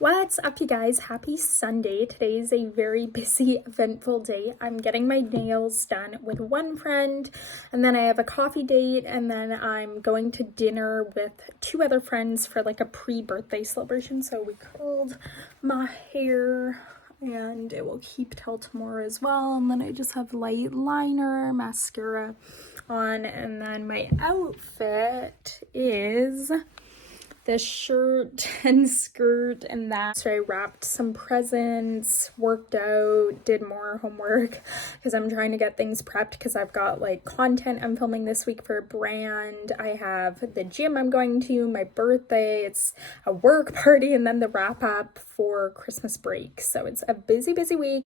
What's up, you guys? Happy Sunday. Today is a very busy, eventful day. I'm getting my nails done with one friend, and then I have a coffee date, and then I'm going to dinner with two other friends for like a pre-birthday celebration. So we curled my hair and it will keep till tomorrow as well. And then I just have light liner, mascara on, and then my outfit is this shirt and skirt and that. So I wrapped some presents, worked out, did more homework because I'm trying to get things prepped because I've got like content I'm filming this week for a brand. I have the gym I'm going to, my birthday, it's a work party, and then the wrap up for Christmas break. So it's a busy, busy week.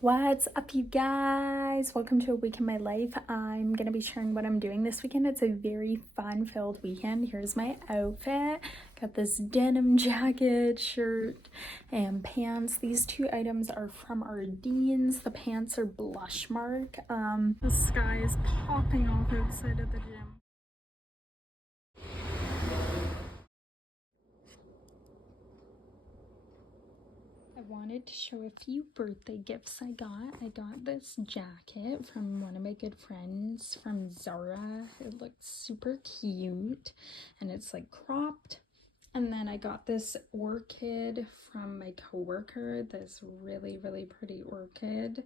What's up, you guys? Welcome to a week in my life. I'm gonna be sharing what I'm doing this weekend. It's a very fun-filled weekend. Here's my outfit. Got this denim jacket, shirt, and pants. These two items are from Ardene's. The pants are Blush Mark. The sky is popping off outside of the gym. I wanted to show a few birthday gifts I got. I got this jacket from one of my good friends from Zara. It looks super cute and it's like cropped. And then I got this orchid from my coworker, this really, really pretty orchid.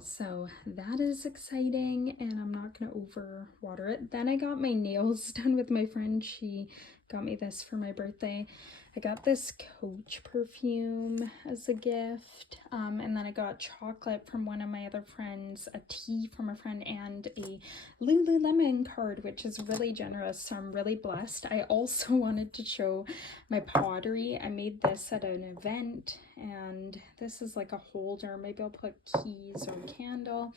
So that is exciting, and I'm not gonna overwater it. Then I got my nails done with my friend. She got me this for my birthday. I got this Coach perfume as a gift, and then I got chocolate from one of my other friends, a tea from a friend, and a Lululemon card, which is really generous, so I'm really blessed. I also wanted to show my pottery. I made this at an event, and this is like a holder. Maybe I'll put keys or a candle.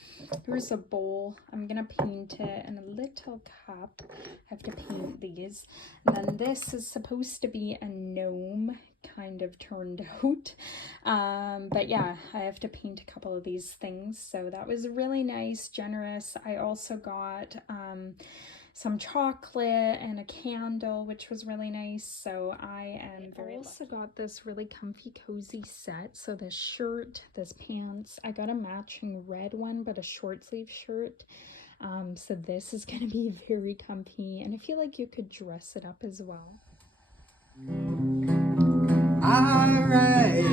Here's a bowl. I'm gonna paint it, and a little cup. I have to paint these. And then this is supposed to be a gnome, kind of turned out. But yeah, I have to paint a couple of these things. So that was really nice, generous. I also got some chocolate and a candle, which was really nice. So I am very lucky. I also got this really comfy, cozy set. So this shirt, this pants, I got a matching red one, but a short sleeve shirt. So this is gonna be very comfy, and I feel like you could dress it up as well. Alright,